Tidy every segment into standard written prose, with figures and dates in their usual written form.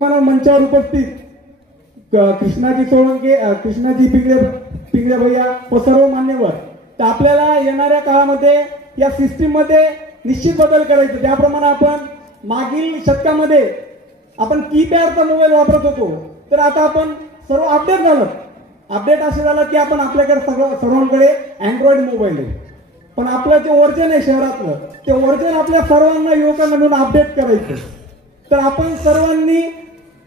मंचावर उपस्थित कृष्णाजी सोळंके, कृष्णाजी पिंगळे भैया व सर्व मान्यवर, तर आपल्याला येणाऱ्या काळामध्ये या सिस्टीम मध्ये निश्चित बदल करायचे. त्याप्रमाणे आपण मागील शतकामध्ये आपण कीपॅडचा मोबाईल वापरत होतो, तर आता आपण सर्व अपडेट झालं. अपडेट असं झालं की आपण आपल्याकडे सर्वांकडे अँड्रॉइड मोबाईल आहे, पण आपलं जे ओरिजिन आहे शहरातलं, ते ओरिजिन आपल्या सर्वांना युवकांना म्हणून अपडेट करायचं. तर आपण सर्वांनी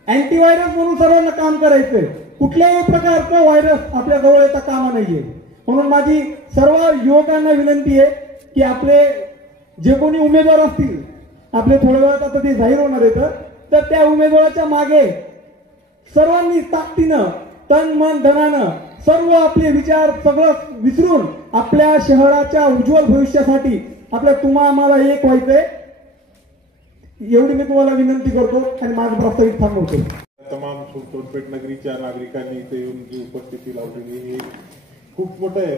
अँटीव्हायरस म्हणून सर्वांना काम करायचंय. कुठल्याही प्रकारचा व्हायरस आपल्या जवळ येता कामा नाहीये. म्हणून माझी सर्व युवकांना विनंती आहे की आपले जे कोणी उमेदवार असतील, आपले थोड्या वेळात आता ते जाहीर होणार आहेत, तर त्या उमेदवाराच्या मागे सर्वांनी ताकदीनं, तन मन धनानं सर्व आपले विचार सगळं विसरून आपल्या शहराच्या उज्ज्वल भविष्यासाठी आपल्या आम्हाला एक व्हायचंय. एवढी मी तुम्हाला विनंती करतो आणि माझं प्रस्तावित थांबवतो. तमाम सोनपेठ नगरीच्या नागरिकांनी इथे येऊन जी उपस्थिती लावलेली ही खूप मोठं आहे.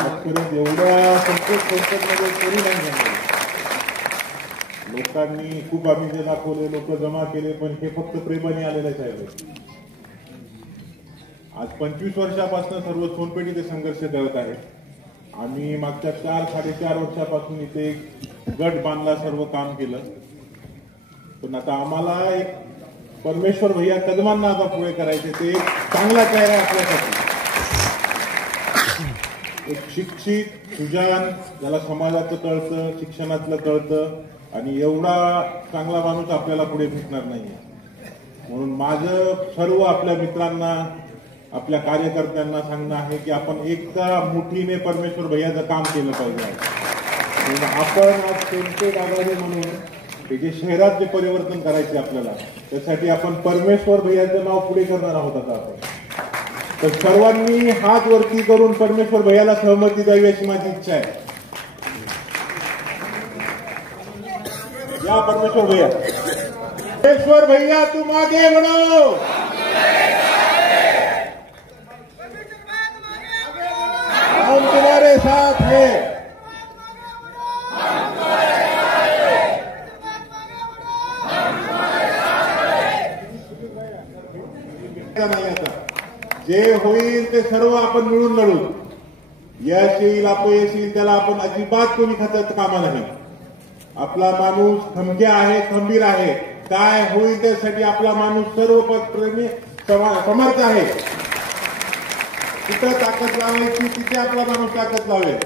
आजपर्यंत एवढ्या सोनपेठमध्ये कोणी नाही झालं. लोकांनी खूप आम्ही जे दाखवले, लोक जमा केले, पण हे फक्त प्रेमाने आलेलेच आहे. आज 25 वर्षापासून सर्व सोनपेठ इथे संघर्ष करत आहे. आम्ही मागच्या 4-4.5 वर्षापासून इथे गट बांधला, सर्व काम केलं, पण आता आम्हाला एक परमेश्वर भैया कदमांना आता पुढे करायचे. ते एक चांगला चेहरा आहे आपल्यासाठी. एक शिक्षित, सुजान, ज्याला समाजाचं कळतं, शिक्षणातलं कळतं, आणि एवढा चांगला माणूस आपल्याला पुढे भेटणार नाहीये. म्हणून माझं सर्व आपल्या मित्रांना, आपल्या कार्यकर्त्यांना सांगणं आहे की आपण एकदा मुठीने परमेश्वर भैयाचं काम केलं पाहिजे. आपण आज सोनपेठ आघाडी म्हणून हे जे शहरात जे परिवर्तन करायचे आपल्याला, त्यासाठी आपण परमेश्वर भैयाचं नाव पुढे करणार आहोत. आता आपण तर सर्वांनी हात वरती करून परमेश्वर भैयाला सहमती द्यावी अशी माझी इच्छा आहे. या परमेश्वर भैया, परमेश्वर भैया तुम आगे बढ़ो. हम तुम्हारे साथ हैं. नाही आता जे होईल ते सर्व आपण मिळून लढू. यश येईल, अपयश येईल, त्याला आपण अजिबात कोणी खात्यात कामा नाही. आपला माणूस खमक्या आहे, खंबीर आहे. काय होईल त्यासाठी आपला माणूस सर्व पक्षाने समर्थ आहे. तिथं ताकद लावायची, तिथे आपला माणूस ताकद लावेल,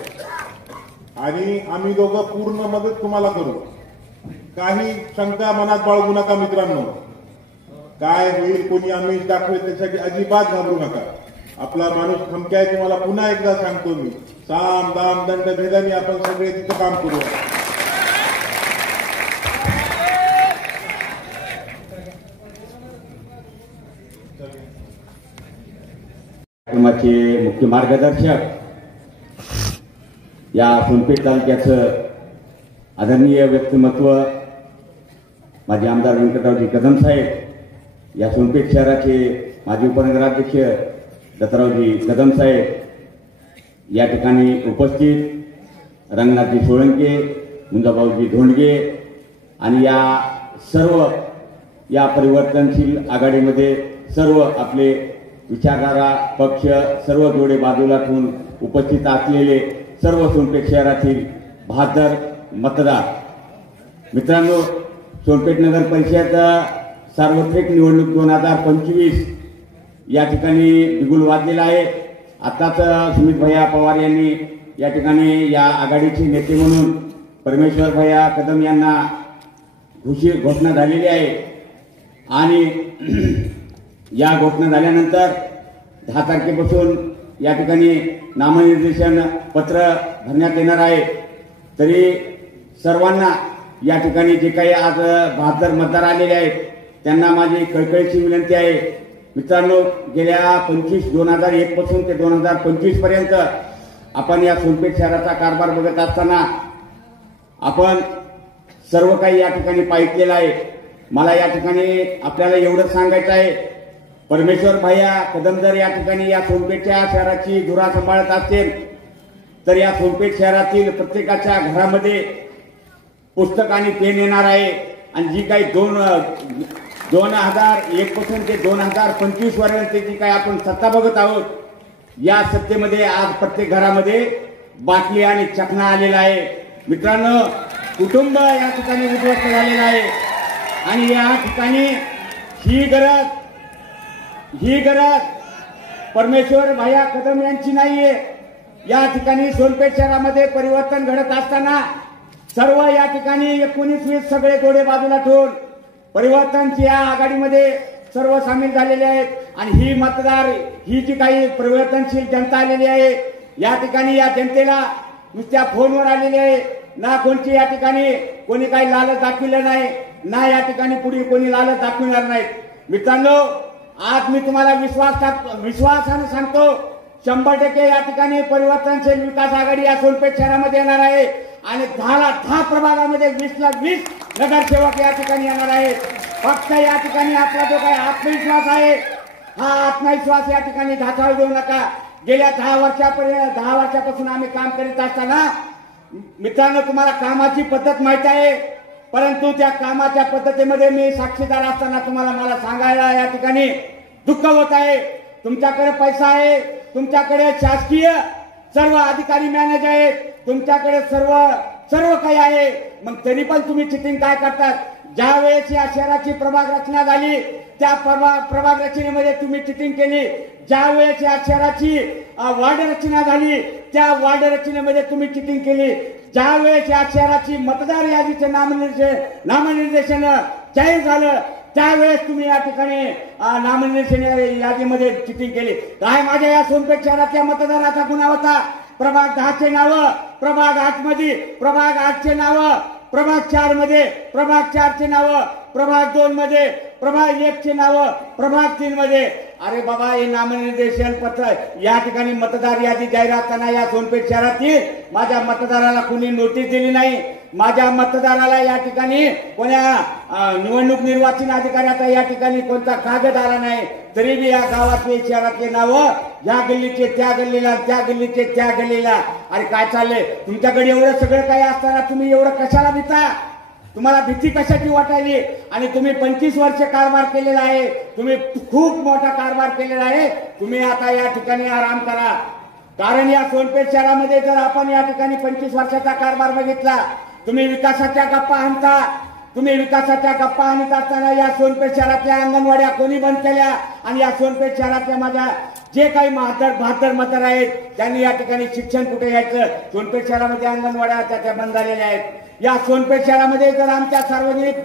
आणि आम्ही दोघं पूर्ण मदत तुम्हाला करू. काही शंका मनात बाळगू नका मित्रांनो. काय होईल, कोणी आम्ही दाखवेल त्यासाठी अजिबात घाबरू नका. आपला माणूस खमक्या आहे, तुम्हाला पुन्हा एकदा सांगतो मी. साम दाम दंड भेदानी आपण सगळे तिथं काम करूया. कार्यक्रमाचे मुख्य मार्गदर्शक, या सोनपेठ तालुक्याचं आदरणीय व्यक्तिमत्व माजी आमदार व्यंकटरावजी कदम साहेब, या सोनपेठ शहराचे माजी उपनगराध्यक्ष दत्तरावजी कदम साहेब, या ठिकाणी उपस्थित रंगनाथजी सोळंके, मुंजाभाऊजी धोंडगे, आणि या सर्व या परिवर्तनशील आघाडीमध्ये सर्व आपले विचारधारा पक्ष सर्व जोडे बाजूला ठेवून उपस्थित असलेले सर्व सोनपेठ शहरातील 72 मतदार मित्रांनो, सोनपेठ नगर परिषद सार्वत्रिक निवडणूक 2025 या ठिकाणी बिगुल वाजलेला आहे. आताच सुमित भैया पवार यांनी या ठिकाणी या आघाडीचे नेते म्हणून परमेश्वर भैया कदम यांना घोषणा झालेली आहे. आणि या घोषणा झाल्यानंतर 10 तारखेपासून या ठिकाणी नामनिर्देशन पत्र भरण्यात येणार आहे. तरी सर्वांना या ठिकाणी जे काही आज 72 मतदार आलेले आहेत त्यांना माझी कळकळीची विनंती आहे. मित्रांनो, गेल्या 2001 पासून ते 2025 पर्यंत आपण या सोनपेठ शहराचा कारभार बघत असताना आपण सर्व काही या ठिकाणी पाहिलेलं आहे. मला या ठिकाणी आपल्याला एवढंच सांगायचं आहे, परमेश्वर भैया कदम जर या ठिकाणी या सोनपेठच्या शहराची धुरा सांभाळत असतील तर या सोनपेठ शहरातील प्रत्येकाच्या घरामध्ये पुस्तक आणि पेन येणार आहे. आणि जी काही 2001 पासून ते 2025 पर्यंतची काय आपण सत्ता बघत आहोत. या सत्तेमध्ये आज प्रत्येक घरामध्ये बाटली आणि चकना आलेला आहे. मित्रांनो, कुटुंब या ठिकाणी उद्ध्वस्त झालेलं आहे आणि या ठिकाणी ही गरज परमेश्वर भैया कदम यांची नाहीये. या ठिकाणी सोनपेठ शहरामध्ये परिवर्तन घडत असताना सर्व या ठिकाणी 19-20 सगळे गोडे बाजूला ठेवून परिवर्तनची या आघाडीमध्ये सर्व सामील झालेले आहेत आणि ही मतदार ही जी काही परिवर्तनशील जनता आलेली आहे या ठिकाणी या जनतेला नुसत्या फोनवर आलेली आहे ना. कोणची या ठिकाणी कोणी काही लालच दाखविलं नाही ना या ठिकाणी पुढे कोणी लालच दाखविणार नाहीत. मित्रांनो, आज मी तुम्हाला विश्वासाने सांगतो 100% या ठिकाणी परिवर्तनशील विकास आघाडी या सोनपेठ शहरामध्ये येणार आहे आणि 10 प्रभागामध्ये 20ला 20 नगरसेवक या ठिकाणी येणार आहेत. फक्त या ठिकाणी आपला जो काही आत्मविश्वास आहे हा आत्मविश्वास या ठिकाणी ढासळू देऊ नका. गेल्या 10 वर्षापासून आम्ही काम करीत असताना मित्रांनो तुम्हाला कामाची पद्धत माहित आहे, परंतु त्या कामाच्या पद्धतीमध्ये मी साक्षीदार असताना तुम्हाला मला सांगायला या ठिकाणी दुःख होत आहे. तुमच्याकडे पैसा आहे, तुमच्याकडे शासकीय सर्व अधिकारी मॅनेजर आहेत, तुमच्याकडे सर्व काही आहे, मग तरी पण तुम्ही चिटिंग काय करतात. ज्या वेळेस या शहराची प्रभाग रचना झाली त्या प्रभाग रचनेमध्ये तुम्ही चिटिंग केली. ज्या वेळेस या शहराची वार्ड रचना झाली त्या वार्ड रचनेमध्ये तुम्ही चिटिंग केली. ज्या वेळेस या शहराची मतदार यादीचे नामनिर्देशन जाहीर झालं त्यावेळेस तुम्ही या ठिकाणी नामनिर्देशन यादीमध्ये चिटिंग केली. काय माझ्या या सोनपेठ शहरातल्या मतदाराचा गुन्हा होता? प्रभाग 10चे नाव, प्रभाग 8 मध्ये प्रभाग 8चे नाव, प्रभाग 4 मध्ये प्रभाग 4चे नाव, प्रभाग 2 मध्ये प्रभाग 1चे नाव, प्रभाग 3 मध्ये. अरे बाबा, हे नामनिर्देशन पत्र या ठिकाणी मतदार यादी जाहीर असताना या सोनपेठ शहरातील माझ्या मतदाराला कोणी नोटीस दिली नाही. माझ्या मतदाराला या ठिकाणी कोण्या निवडणूक निर्वाचन अधिकाऱ्याचा या ठिकाणी कोणता कागद आला नाही. तरी बी या गावातले शहरातले नाव या गल्लीचे त्या गल्लीला, त्या गल्लीचे त्या गल्लीला. अरे काय चाललंय तुमच्याकडे? एवढं सगळं काही असताना तुम्ही एवढं कशाला भीता? तुम्हाला भीती कशाची वाटायली? आणि तुम्ही 25 वर्ष कारभार केलेला आहे, तुम्ही खूप मोठा कारभार केलेला आहे. तुम्ही आता या ठिकाणी आराम करा. कारण या सोनपेठ शहरामध्ये जर आपण या ठिकाणी 25 वर्षाचा कारभार बघितला, तुम्ही विकासाच्या गप्पा आणता. तुम्ही विकासाच्या गप्पा आणत असताना या सोनपेठ शहरातल्या अंगणवाड्या कोणी बंद केल्या आणि या सोनपेठ शहरातल्या माझ्या जे काही बहादर मतदार आहेत त्यांनी या ठिकाणी शिक्षण कुठे घ्यायचं? सोनपेठ शहरामध्ये अंगणवाड्या त्या बंद झालेल्या आहेत. या सोनपेठ शहरामध्ये जर आमच्या सार्वजनिक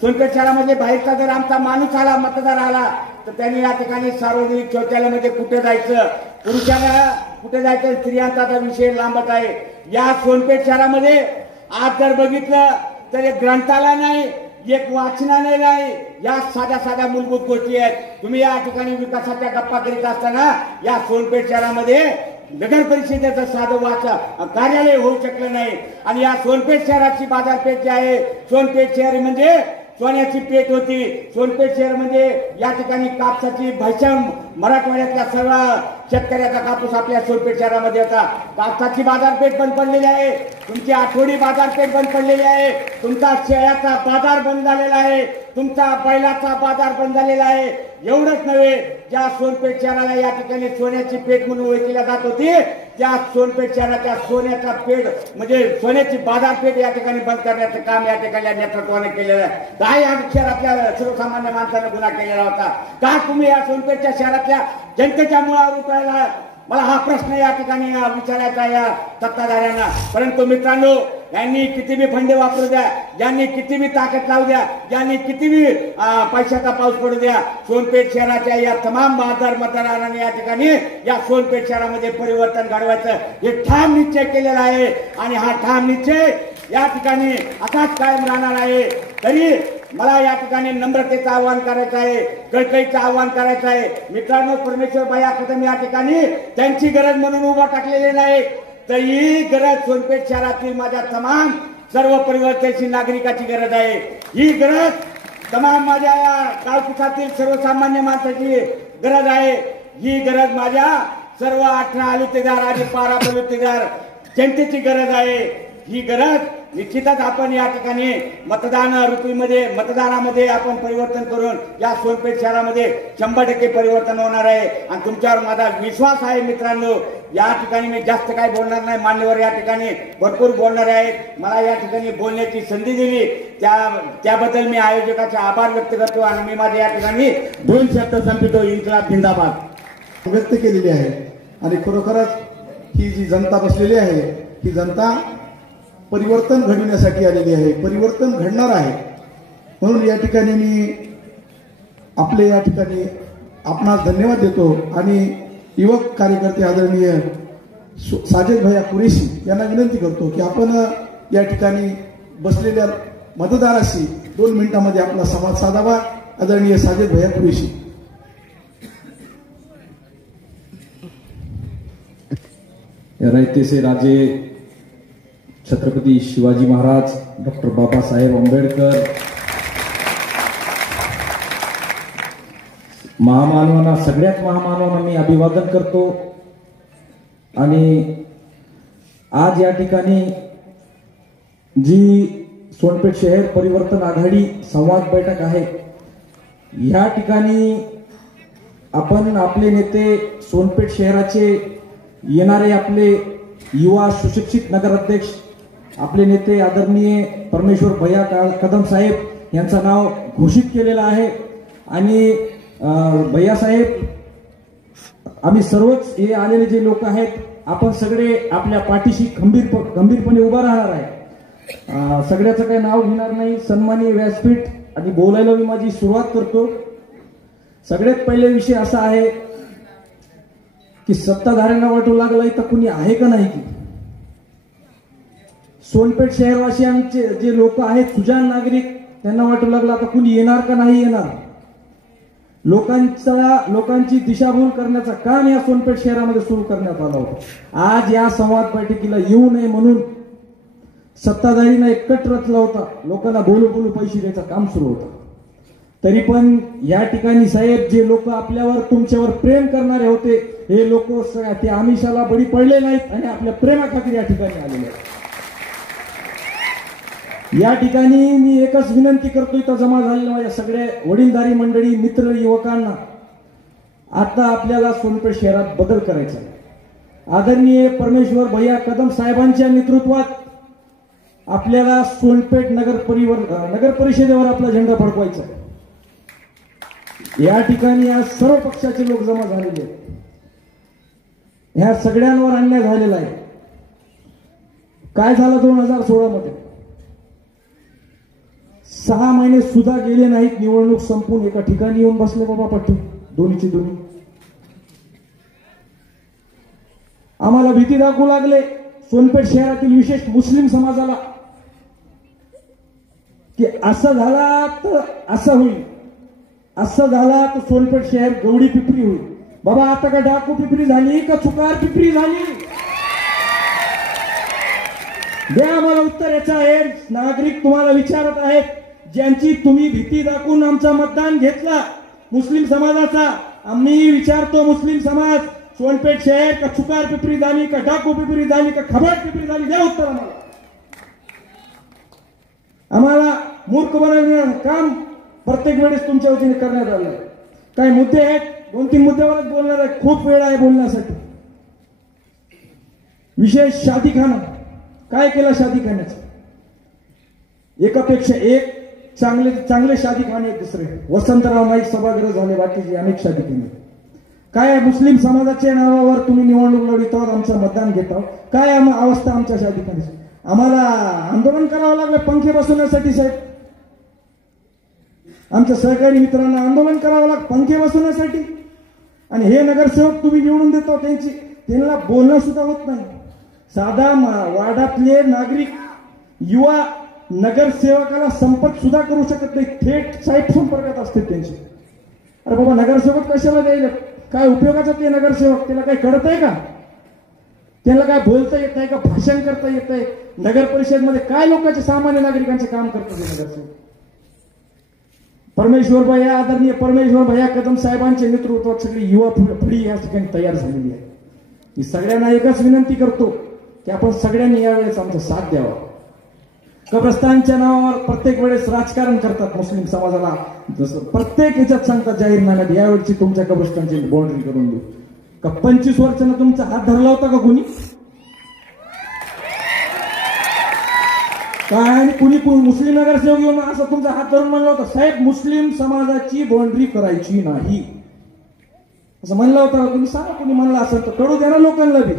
सोनपेठ शहरामध्ये बाहेरचा जर आमचा माणूस आला, मतदार आला, तर त्यांनी या ठिकाणी सार्वजनिक शौचालयामध्ये कुठे जायचं? पुरुषांना कुठे जायचं? स्त्रियांचा विषय लांबत आहे. या सोनपेठ शहरामध्ये आज जर बघितलं तर एक ग्रंथालय नाही, एक वाचनालय नाही. या साध्या मूलभूत गोष्टी आहेत. तुम्ही या ठिकाणी विकासाच्या गप्पा करीत असताना या सोनपेठ शहरामध्ये नगर परिषदेचं साधं कार्यालय होऊ शकलं नाही. आणि या सोनपेठ शहराची बाजारपेठ जी आहे, सोनपेठ शहर म्हणजे सोन्याची पेठ होती. सोनपेठ शहर म्हणजे या ठिकाणी कापसाची भैसम, मराठवाड्यातल्या सर्व शेतकऱ्याचा कापूस आपल्या सोनपेठ शहरामध्ये होता. कापसाची बाजारपेठ बंद पडलेली आहे, तुमची आठवडी बाजारपेठ बंद पडलेली आहे, तुमचा शेळ्याचा बाजार बंद झालेला आहे, तुमचा बैलाचा बाजार बंद झालेला आहे. एवढंच नव्हे, ज्या सोनपेठ शहराला या ठिकाणी सोन्याची पेठ म्हणून ओळखली जात होती त्या सोनपेठ शहराच्या सोन्याचा पेठ म्हणजे सोन्याची बाजारपेठ या ठिकाणी बंद करण्याचं काम या ठिकाणी नेतृत्वाने केलेलं आहे. काय या शहरातल्या सर्वसामान्य माणसाने गुन्हा केलेला होता? का तुम्ही या सोनपेठच्या शहरातल्या जनतेच्या मुळावर उतरायला? मला हा प्रश्न या ठिकाणी विचारायचा या सत्ताधाऱ्यांना. परंतु मित्रांनो, यांनी किती बी फंडे वापरू द्या, यांनी किती बी ताकद लावू द्या, यांनी किती बी पैशाचा पाऊस पडू द्या, सोनपेठ शहराच्या या तमाम बहादर मतदारांनी या ठिकाणी या सोनपेठ शहरामध्ये परिवर्तन घडवायचं हे ठाम निश्चय केलेला आहे. आणि हा ठाम निश्चय या ठिकाणी असाच कायम राहणार आहे. तरी मला या ठिकाणी नम्रतेचं आवाहन करायचं आहे, कळकळीचं आवाहन करायचं आहे. मित्रांनो, परमेश्वर भैया कदम या ठिकाणी त्यांची गरज म्हणून उभा टाकलेली नाही, तर ही गरज सोनपेठ शहरातील माझ्या तमाम सर्व परिवर्तनशील नागरिकाची गरज आहे. ही गरज तमाम माझ्या या गावकुटातील सर्वसामान्य माणसाची गरज आहे. ही गरज माझ्या सर्व 18 आलुतेदार आणि 12 बलुतेदार जनतेची गरज आहे. ही गरज निश्चितच आपण या ठिकाणी मतदानामध्ये आपण परिवर्तन करून या सोनपेठ शहरामध्ये 100% परिवर्तन होणार आहे आणि तुमच्यावर माझा विश्वास आहे मित्रांनो. या ठिकाणी मी जास्त काही बोलणार नाही. मान्यवर या ठिकाणी भरपूर बोलणारे आहेत. मला या ठिकाणी बोलण्याची संधी दिली त्याबद्दल मी आयोजकाचे आभार व्यक्त करतो आणि मी माझ्या या ठिकाणी 2 शब्द संपवितो. इन्क्लाब जिंदाबाद व्यक्त केलेली आहे आणि खरोखरच ही जी जनता बसलेली आहे ही जनता परिवर्तन घडविण्यासाठी आलेली आहे, परिवर्तन घडणार आहे. म्हणून या ठिकाणी मी आपले या ठिकाणी आपणास धन्यवाद देतो आणि युवक कार्यकर्ते आदरणीय साजिद भैया कुरेशी यांना विनंती करतो की आपण या ठिकाणी बसलेल्या मतदाराशी 2 मिनिटांमध्ये आपला संवाद साधावा. आदरणीय साजिद भैया कुरेशी. रयतेचे राजे छत्रपती शिवाजी महाराज, डॉक्टर बाबासाहेब आंबेडकर, महामानवांना, सगळ्याच महामानवांना मी अभिवादन करतो. आणि आज या ठिकाणी जी सोनपेठ शहर परिवर्तन आघाडी संवाद बैठक आहे, या ठिकाणी आपण आपले नेते सोनपेठ शहराचे येणारे आपले युवा सुशिक्षित नगराध्यक्ष आपले नेते आदरणीय परमेश्वर भैया कदम साहेब यांचं नाव घोषित केलेलं आहे. आणि भैया साहेब, आम्ही सर्वच हे आलेले जे लोक आहेत आपण सगळे आपल्या पाठीशी गंभीरपणे उभा राहणार आहे. सगळ्याचं काही नाव घेणार नाही. सन्माननीय व्यासपीठ आणि बोलायला मी माझी सुरुवात करतो. सगळ्यात पहिले विषय असा आहे की सत्ताधाऱ्यांना वाटू लागलाय तर कुणी आहे का नाही की सोनपेठ शहरवासियांचे जे लोक आहेत सुजाण नागरिक त्यांना वाटू लागला आता कुणी येणार का नाही येणार. लोकांची दिशाभूल करण्याचं काम या सोनपेठ शहरामध्ये सुरू करण्यात आलं होतं. आज या संवाद बैठकीला येऊ नये म्हणून सत्ताधारीनं एक कट रचला होता. लोकांना बोलू बोलू पैसे द्यायचं काम सुरू होतं. तरी पण या ठिकाणी साहेब जे लोक आपल्यावर तुमच्यावर प्रेम करणारे होते हे लोक ते आमिषाला बळी पडले नाहीत आणि आपल्या प्रेमाखातीर या ठिकाणी आलेले आहेत. या ठिकाणी मी एकच विनंती करतो इथं जमा झालेल्या माझ्या सगळ्या वडीलधारी मंडळी, मित्र, युवकांना, आता आपल्याला सोनपेठ शहरात बदल करायचा आहे. आदरणीय परमेश्वर भैया कदम साहेबांच्या नेतृत्वात आपल्याला सोनपेठ नगर परिषदेवर आपला झेंडा फडकवायचा आहे. या ठिकाणी आज सर्व पक्षाचे लोक जमा झालेले आहेत. ह्या सगळ्यांवर अन्याय झालेला आहे. काय झालं 2016 मध्ये 6 महिने सुद्धा गेले नाहीत, निवडणूक संपून एका ठिकाणी येऊन बसले बाबा पट्टी दोन्हीची दोन्ही. आम्हाला भीती दाखवू लागले सोनपेठ शहरातील विशेष मुस्लिम समाजाला की असं झाला तर असं होईल, असं झाला तर सोनपेठ शहर गवडी पिपरी होईल. बाबा आता का डाकू पिपरी झाली का चुकार पिपरी झाली? द्या आम्हाला उत्तर. याचं आहे नागरिक तुम्हाला विचारत आहेत. ज्यांची तुम्ही भीती दाखवून आमचा मतदान घेतला मुस्लिम समाजाचा, आम्ही विचारतो मुस्लिम समाज, सोनपेठ शहर का चुकार पिपरी झाली का डाकू पिपरी झाली का खबाट पिपरी झाली? द्या उत्तर आम्हाला. आम्हाला मूर्ख बनवण्याचं काम प्रत्येक वेळेस तुमच्या वतीने करण्यात आलं. काही मुद्दे आहेत, 2-3 मुद्द्यावरच बोलणार आहे. खूप वेळ आहे बोलण्यासाठी. विशेष शादीखाना काय केलं शादीखान्याचं? एकापेक्षा एक चांगले शादीखाने आहेत. दुसरे वसंतराव नाईक सभागृह झाले, बाकीचे अनेक शादीखाने. काय मुस्लिम समाजाच्या नावावर तुम्ही निवडणूक लढविता, आमचं मतदान घेता. काय अवस्था आमच्या शादीखान्याची? आम्हाला आंदोलन करावं लागलं पंखे बसवण्यासाठी साहेब. आमच्या सहकारी मित्रांना आंदोलन करावं लागलं पंखे बसवण्यासाठी. आणि हे नगरसेवक तुम्ही निवडून देता, त्यांना बोलणं सुद्धा होत नाही. साधा वार्डातले नागरिक युवा नगरसेवकाला संपर्क सुद्धा करू शकत नाही. थेट साहेब संपर्कात असते त्यांचे. अरे बाबा नगरसेवक कशाला द्यायला? काय उपयोगाचं ते नगरसेवक? त्याला काय कळत आहे का? त्याला काय बोलता येत आहे का? भाषण करता येत आहे? नगर परिषदमध्ये काय लोकांचे सामान्य नागरिकांचे काम करतात ते नगरसेवक? आदरणीय परमेश्वर भैया कदम साहेबांच्या नेतृत्वात सगळी युवा पिढी या ठिकाणी तयार झालेली आहे. मी सगळ्यांना एकच विनंती करतो की आपण सगळ्यांनी यावेळेस आमचा साथ द्यावा. कब्रस्तानच्या नावावर प्रत्येक वेळेस राजकारण करतात मुस्लिम समाजाला, जसं प्रत्येक ह्याच्यात सांगतात जाहीरनाम्यात यावेळची तुमच्या कब्रस्तानची बाउंड्री करून देऊ. का 25 वर्षानं तुमचा हात धरला होता का कोणी? काय आणि कुणी मुस्लिम नगरसेवक येऊन असं तुमचा हात धरून म्हणलं होतं साहेब मुस्लिम समाजाची बाउंड्री करायची नाही असं म्हणलं होतं का तुम्ही? सांगा कुणी म्हणलं असेल तर कळू द्या ना लोकांना बी.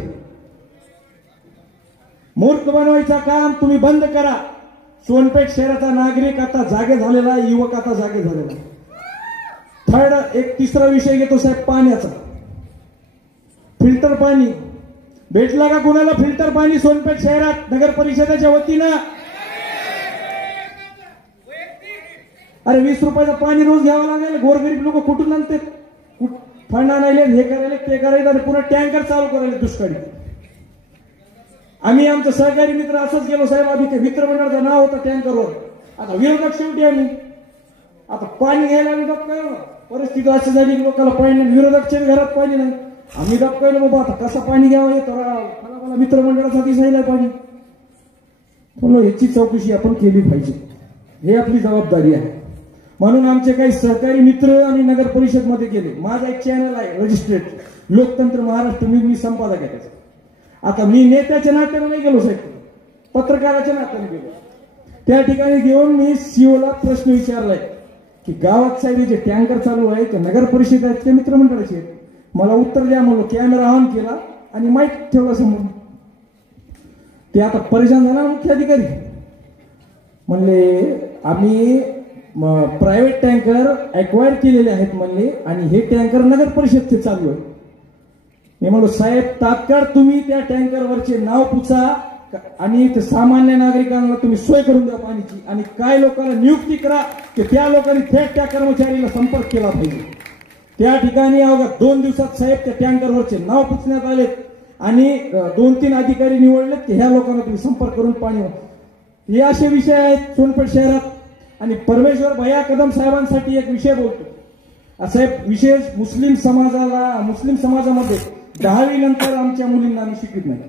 मूर्ख बनवायचं काम तुम्ही बंद करा. सोनपेठ शहराचा नागरिक आता जागे झालेला, युवक आता जागे झालेला. थर्ड एक तिसरा विषय घेतो साहेब, पाण्याचा. फिल्टर पाणी भेटला का कुणाला? फिल्टर पाणी सोनपेठ शहरात नगर परिषदेच्या वतीनं? अरे 20 रुपयाचं पाणी रोज घ्यावं लागेल. गोरगरीब लोक कुठून आणते? फंड आणायले, हे करायले ते करायले आणि पुन्हा टँकर चालू करायले दुष्काळी. आम्ही आमचं सहकारी मित्र असंच गेलो साहेब. आम्ही ते मित्रमंडळाचं नाव होतं टँकरवर. आता विरोधक शेवटी आम्ही आता पाणी घ्यायला आम्ही दबकायलो. परिस्थिती अशी झाली लोकांना पाणी, विरोधकच्या घरात पाणी नाही. आम्ही दबकायलो बाबा आता कसं पाणी घ्यावं हे तर मला मित्रमंडळासाठी सांगितलं पाणी. बोलो याची चौकशी आपण केली पाहिजे, हे आपली जबाबदारी आहे. म्हणून आमचे काही सहकारी मित्र आम्ही नगर परिषद मध्ये गेले. माझा एक चॅनल आहे रजिस्ट्रेड लोकतंत्र महाराष्ट्र, मी संपादक आहे त्याचा. आता मी नेत्याच्या नात्याने नाही गेलो साहेब, पत्रकाराच्या नात्याने गेलो. त्या ठिकाणी घेऊन मी सीओला प्रश्न विचारलाय की गावात साहेब जे टँकर चालू आहे ते नगर परिषद आहेत ते मित्रमंडळाचे आहेत? मला उत्तर द्या म्हणलो. कॅमेरा ऑन केला आणि माईक ठेवला समोर. ते आता परेशान झाला मुख्य अधिकारी. म्हणले आम्ही प्रायव्हेट टँकर अक्वायर केलेले आहेत म्हणले आणि हे टँकर नगर परिषदचे चालू आहे. मी म्हणलो साहेब तात्काळ तुम्ही त्या टँकरवरचे नाव पुछा आणि ते सामान्य नागरिकांना तुम्ही सोय करून द्या पाण्याची, आणि काय लोकांना नियुक्ती करा की त्या लोकांनी थेट त्या कर्मचारीला संपर्क केला पाहिजे. त्या ठिकाणी अवघ्या 2 दिवसात साहेब त्या टँकरवरचे नाव पुछण्यात आलेत आणि 2-3 अधिकारी निवडलेत की ह्या लोकांना तुम्ही संपर्क करून पाणी. हे असे विषय आहेत सोनपेठ शहरात. आणि परमेश्वर भैया कदम साहेबांसाठी एक विषय बोलतो साहेब. विशेष मुस्लिम समाजामध्ये 10वी नंतर आमच्या मुलींना आम्ही शिकवित नाही.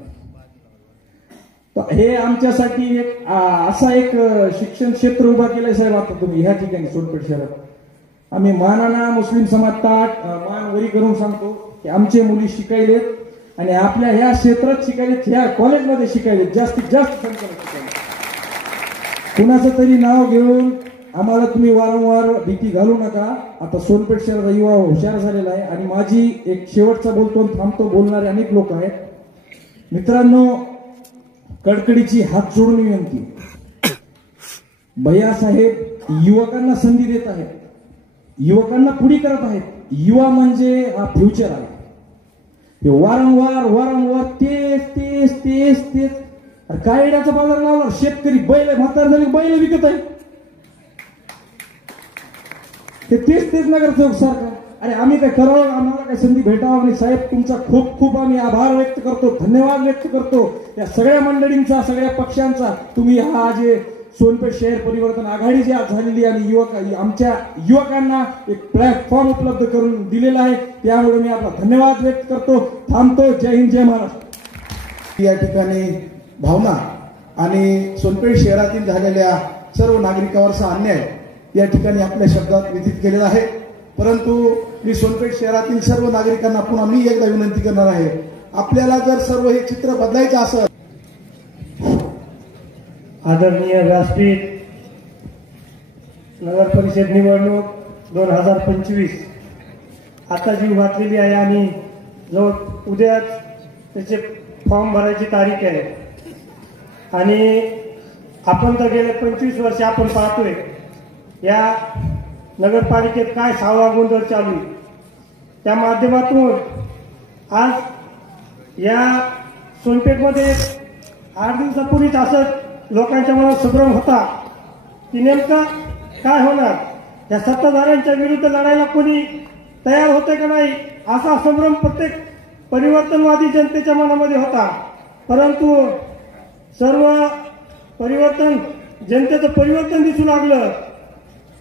हे आमच्यासाठी एक असा एक शिक्षण क्षेत्र उभा केलंय साहेब आता तुम्ही ह्या ठिकाणी सोनपेठ शहरात. आम्ही मानाना मुस्लिम समाज ताट मान वरी करून सांगतो की आमचे मुली शिकायलेत आणि आपल्या ह्या क्षेत्रात शिकायलेत, ह्या कॉलेजमध्ये शिकायलेत, जास्तीत जास्त संख्येने शिकायलेत. कुणाचं तरी नाव घेऊन आम्हाला तुम्ही वारंवार भीती घालू नका. आता सोनपेठ शहराचा युवा हुशार झालेला आहे. आणि माझी एक शेवटचा बोलतो थांबतो, बोलणारे अनेक लोक आहेत. मित्रांनो कडकडीची हात जोडून विनंती, भैया साहेब युवकांना संधी देत आहेत, युवकांना पुढे करत आहेत. युवा म्हणजे हा फ्युचर आहे. हे वारंवार तेच तेच तेच तेच कायड्याचा बाजार लावला. शेतकरी बैल म्हातार झाले बैल विकत आहे, ते तेच नगरसेवक सारखं. अरे आम्ही काय करावं, आम्हाला काय संधी भेटावं. आणि साहेब तुमचा खूप खूप आम्ही आभार व्यक्त करतो, धन्यवाद व्यक्त करतो या सगळ्या मंडळींचा, सगळ्या पक्षांचा. तुम्ही हा जे सोनपेठ शहर परिवर्तन आघाडी जी आज झालेली आणि आमच्या युवकांना एक प्लॅटफॉर्म उपलब्ध करून दिलेला आहे, त्यामुळे मी आपला धन्यवाद व्यक्त करतो. थांबतो. जय हिंद, जय महाराष्ट्र. या ठिकाणी भावना आणि सोनपेठ शहरातील झालेल्या सर्व नागरिकांवरचा अन्याय या ठिकाणी आपल्या शब्दात व्यतीत केलेला आहे. परंतु मी सोनपेठ शहरातील सर्व नागरिकांना पुन्हा मी एकदा विनंती करणार आहे, आपल्याला जर सर्व हे चित्र बदलायचं असेल. आदरणीय व्यासपीठ, नगर परिषद निवडणूक 2025 आता जी घातलेली आहे आणि जवळ उद्याच त्याचे फॉर्म भरायची तारीख आहे. आणि आपण तर गेले 25 वर्ष आपण पाहतोय या नगरपालिकेत काय सावळा गोंधळ चालू आहे. त्या माध्यमातून आज या सोनपेठमध्ये 8 दिवसापूर्वीच असंच लोकांच्या मनात संभ्रम होता की नेमकं काय होणार, या सत्ताधाऱ्यांच्या विरुद्ध लढायला कोणी तयार होते का नाही असा संभ्रम प्रत्येक परिवर्तनवादी जनतेच्या मनामध्ये होता. परंतु सर्व परिवर्तन, जनतेचं परिवर्तन दिसू लागलं.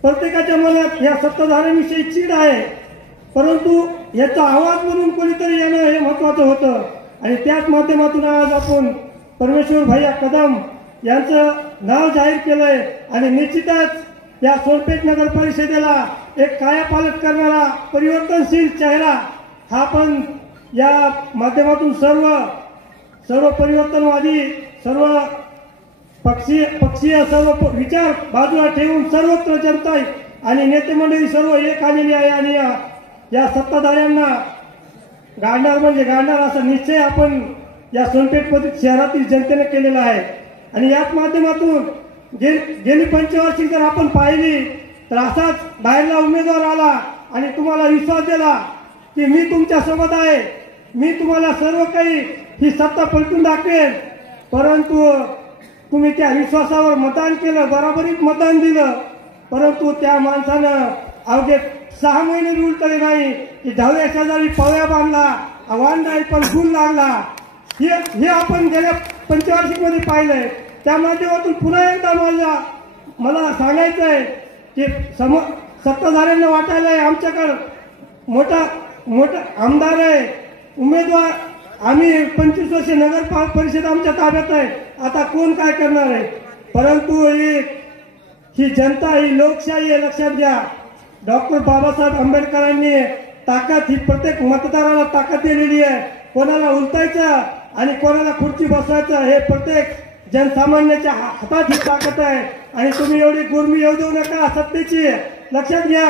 प्रत्येकाच्या मनात या सत्ताधाऱ्यांविषयी चीड आहे, परंतु याचा आवाज म्हणून कोणीतरी येणं हे महत्वाचं होतं. आणि त्याच माध्यमातून आज आपण परमेश्वर भैया कदम यांचं नाव जाहीर केलंय आणि निश्चितच या सोनपेठ नगर परिषदेला एक कायापालट करणारा परिवर्तनशील चेहरा हा पण या माध्यमातून सर्व परिवर्तनवादी, सर्व पक्षीय सर्व विचार बाजूला ठेवून सर्वत्र जनता आणि नेते मंडळी सर्व एक आलेली आहे आणि या सत्ताधाऱ्यांना गाडणार म्हणजे गाडणार असा निश्चय आपण या सोनपेठ शहरातील जनतेने केलेला आहे. आणि याच माध्यमातून गेली पंचवार्षिक जर आपण पाहिली तर असाच बाहेरला उमेदवार आला आणि तुम्हाला विश्वास दिला की मी तुमच्या सोबत आहे, मी तुम्हाला सर्व काही ही सत्ता पलटून दाखवेल, परंतु तुम्ही त्या विश्वासावर मतदान केलं, बरोबरीत मतदान दिलं, परंतु त्या माणसानं अवघे 6 महिने बी उलटले नाही की दहाव्या शेजारी पवळ्या बांधला, वांडाई पण गुण लागला. हे आपण गेल्या पंचवार्षिक मध्ये पाहिलंय. त्या माध्यमातून पुन्हा एकदा मला सांगायचं आहे की सत्ताधाऱ्यांना वाटायला आहे आमच्याकडे मोठा आमदार आहे, उमेदवार, आम्ही 25 वर्ष नगर परिषद आमच्या ताब्यात आहे, आता कोण काय करणार आहे. परंतु ही जनता, ही लोकशाही आहे, लक्षात घ्या. डॉक्टर बाबासाहेब आंबेडकरांनी ताकद, ही प्रत्येक मतदाराला ताकद दिलेली आहे. कोणाला उलटायचं आणि कोणाला खुर्ची बसवायचं हे प्रत्येक जनसामान्याच्या हातात ही ताकद आहे. आणि तुम्ही एवढी गुरमी येऊ देऊ नका सत्तेची. लक्षात घ्या,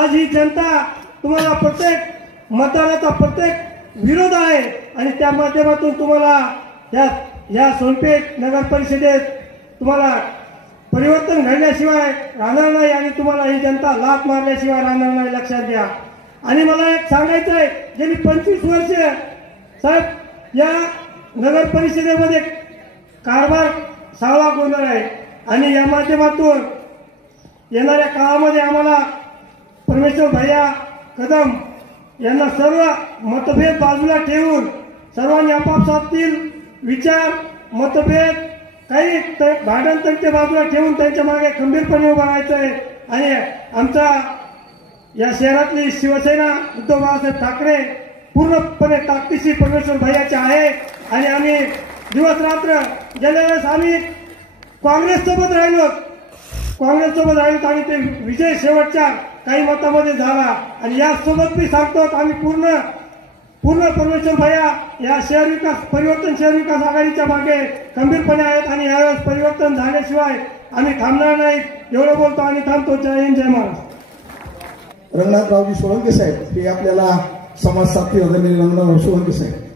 आज ही जनता तुम्हाला प्रत्येक मतदाराचा प्रत्येक विरोध आहे आणि त्या माध्यमातून तुम्हाला या सोनपेठ नगर परिषदेत तुम्हाला परिवर्तन घडल्याशिवाय राहणार नाही आणि तुम्हाला ही जनता लाथ मारल्याशिवाय राहणार नाही. लक्षात घ्या. आणि मला एक सांगायचं आहे, गेली 25 वर्ष साहेब या नगर परिषदेमध्ये कारभार सावा गोंधळ आहे आणि या माध्यमातून येणाऱ्या काळामध्ये आम्हाला परमेश्वर भैया कदम यांना सर्व मतभेद बाजूला ठेवून सर्वांनी आपापसातील विचार, मतभेद, काही भांडणतंटे बाजूला ठेवून त्यांच्या मागे खंबीरपणे उभं राहायचं आहे. आणि आमचा या शहरातली शिवसेना उद्धव बाळासाहेब ठाकरे पूर्णपणे ताकदीशी परमेश्वर भैयाचे आहे आणि आम्ही दिवस रात्र गेल्या वेळेस आम्ही काँग्रेससोबत राहिलो आणि ते विजय शेवटच्या काही मतामध्ये झाला. आणि यासोबत मी सांगतो आम्ही पूर्ण परमेश्वर भैया या परिवर्तन शहर विकास आघाडीच्या मागे खंबीरपणे आहेत आणि यावेळेस परिवर्तन झाल्याशिवाय आम्ही थांबणार नाही. एवढं बोलतो आणि थांबतो. जय हिंद, जय महाराष्ट्र. रंगनाथरावजी सोळंके साहेब हे आपल्याला समाज साथी आदरणीय रंगनाथराव सोळंके साहेब.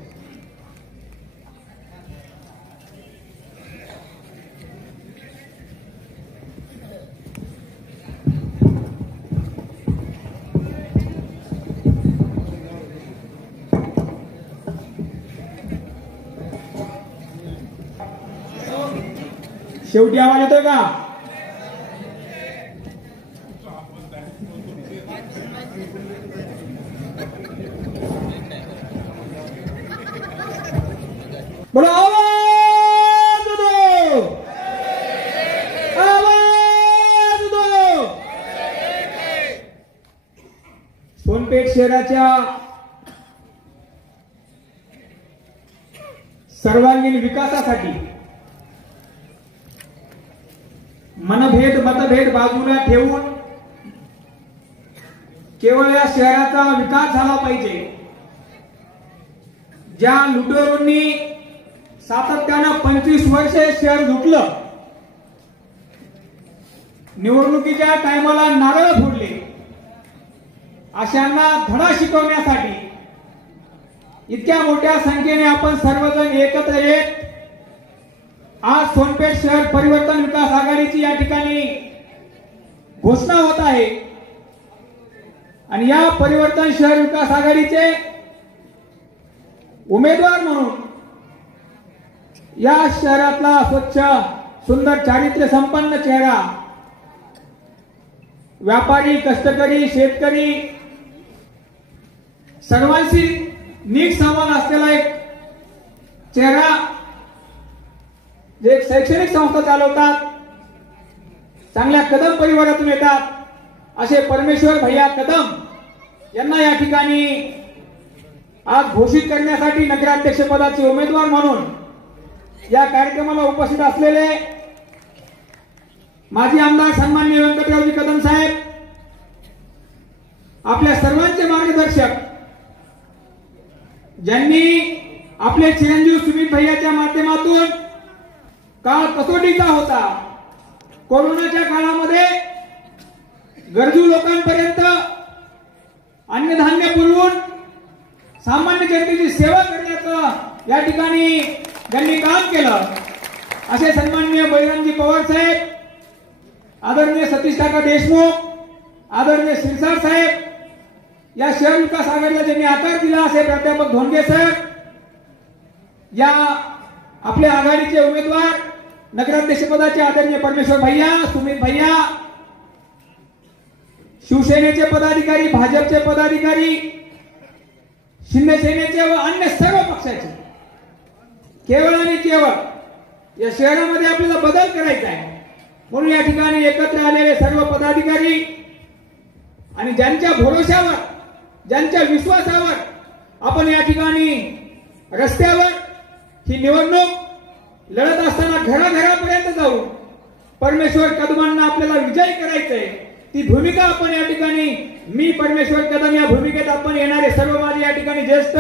शेवटी आवाज येतोय का? बोला, आवाज दो, आवाज दो. सोनपेठ शहराच्या सर्वांगीण विकासासाठी मतभेद बाजूला ठेवून केवळ या शहराचा विकास झाला पाहिजे. ज्या लुटेरोंनी सातत्यानं 25 वर्षे शहर लुटलं, निवडणुकीच्या टायमाला नारळ फोडले, अशांना धडा शिकवण्यासाठी इतक्या मोठ्या संख्येने आपण सर्वजण एकत्र येत आज सोनपेठ शहर परिवर्तन विकास आघाडीची या ठिकाणी घोषणा होत आहे. आणि या परिवर्तन शहर विकास आघाडीचे उमेदवार म्हणून या शहरातला स्वच्छ, सुंदर, चारित्र्य संपन्न चेहरा, व्यापारी, कष्टकरी, शेतकरी सर्वांशी नीट संवाद असलेला एक चेहरा, जे एक शैक्षणिक संस्था चालवतात, चांगल्या कदम परिवारातून येतात असे परमेश्वर भैया कदम यांना या ठिकाणी आज घोषित करण्यासाठी नगराध्यक्ष पदाचे उमेदवार म्हणून या कार्यक्रमाला उपस्थित असलेले माजी आमदार सन्माननीय व्यंकटरावजी कदम साहेब, आपल्या सर्वांचे मार्गदर्शक, ज्यांनी आपले चिरंजीव सुमित भैयाच्या माध्यमातून काळ कसोटीचा होता, कोरोनाच्या काळामध्ये गरजू लोकांपर्यंत अन्नधान्य पुरवून सामान्य जनतेची सेवा करण्याचं या ठिकाणी ज्यांनी काम केलं, असे सन्माननीय बळीरामजी पवार साहेब, आदरणीय सतीश काका देशमुख, आदरणीय शिरसाट साहेब, या शहर विकास आघाडीला ज्यांनी आकार दिला असे प्राध्यापक धोंडगे साहेब, या आपल्या आघाडीचे उमेदवार नगराध्यक्षपदाचे आदरणीय परमेश्वर भैया, सुमित भैया, शिवसेनेचे पदाधिकारी, भाजपचे पदाधिकारी, शिंदे सेनेचे व अन्य सर्व पक्षाचे, केवळ आणि केवळ या शहरामध्ये आपल्याला बदल करायचा आहे म्हणून या ठिकाणी एकत्र आलेले सर्व पदाधिकारी आणि ज्यांच्या भरोशावर, ज्यांच्या विश्वासावर आपण या ठिकाणी रस्त्यावर ही निवडणूक लढत असताना घराघरापर्यंत जाऊन परमेश्वर कदमांना आपल्याला विजयी करायचंय, ती भूमिका आपण या ठिकाणी, मी परमेश्वर कदम या भूमिकेत आपण येणारे सर्व माझे या ठिकाणी ज्येष्ठ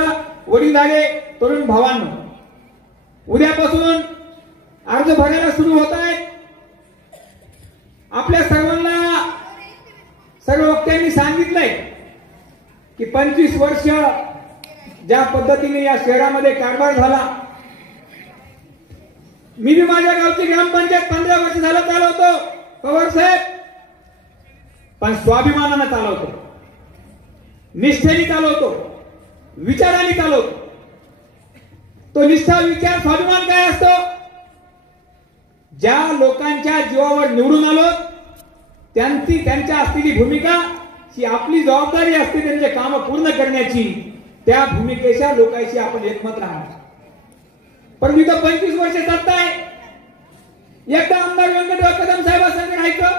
वडीलधारे तरुण भावांनो, उद्यापासून अर्ज भरायला सुरू होत आहे. आपल्या सर्वांना, सर्व वक्त्यांनी सांगितलंय की 25 वर्ष ज्या पद्धतीने या शहरामध्ये कारभार झाला, मी माझ्या गावची ग्रामपंचायत 15 वर्ष झालं चालवतो पवार साहेब, पण स्वाभिमानानं चालवतो, निष्ठेने चालवतो, विचाराने चालवतो. तो निष्ठा, विचार, स्वाभिमान काय असतो? ज्या लोकांच्या जीवावर निवडून आलो त्यांच्या असलेली भूमिका ही आपली जबाबदारी असते त्यांचे काम पूर्ण करण्याची, त्या भूमिकेच्या लोकांशी आपण एकमत राहणार. पण मी तर 25 वर्ष चालताय, एकदा आमदार व्यंकटराव कदम साहेबांसंग राहायचं,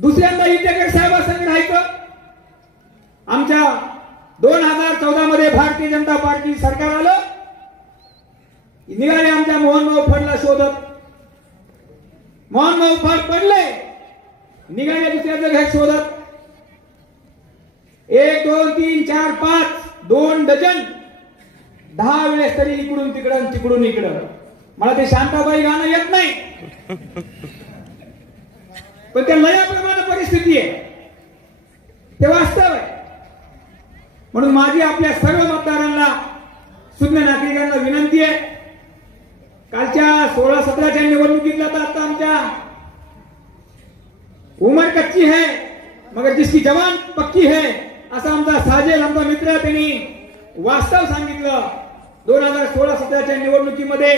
दुसऱ्यांदा इंटेकर साहेबांसंग राहायचं. आमच्या 2014 मध्ये भारतीय जनता पार्टी सरकार आलं, निघाले आमच्या मोहनभाऊ फडला शोधत, मोहनभाऊ फड पडले, निघाले दुसऱ्याचं घर शोधत. 1 2 3 4 5 2 डझन 10 वेळेस तरी इकडून तिकडं तिकडून इकडं. मला ते शांताबाई गाणं येत नाही, पण त्या लयाप्रमाणे परिस्थिती आहे, ते वास्तव आहे. म्हणून माझी आपल्या सर्व मतदारांना, सुज्ञ नागरिकांना विनंती आहे, कालच्या 16-17च्या निवडणुकीतला तर आता आमच्या उमर कच्ची है मगर जिसकी जवान पक्की है असा आमचा साजेल, आमचा मित्र, त्यांनी वास्तव सांगितलं. 2016-17च्या निवडणुकीमध्ये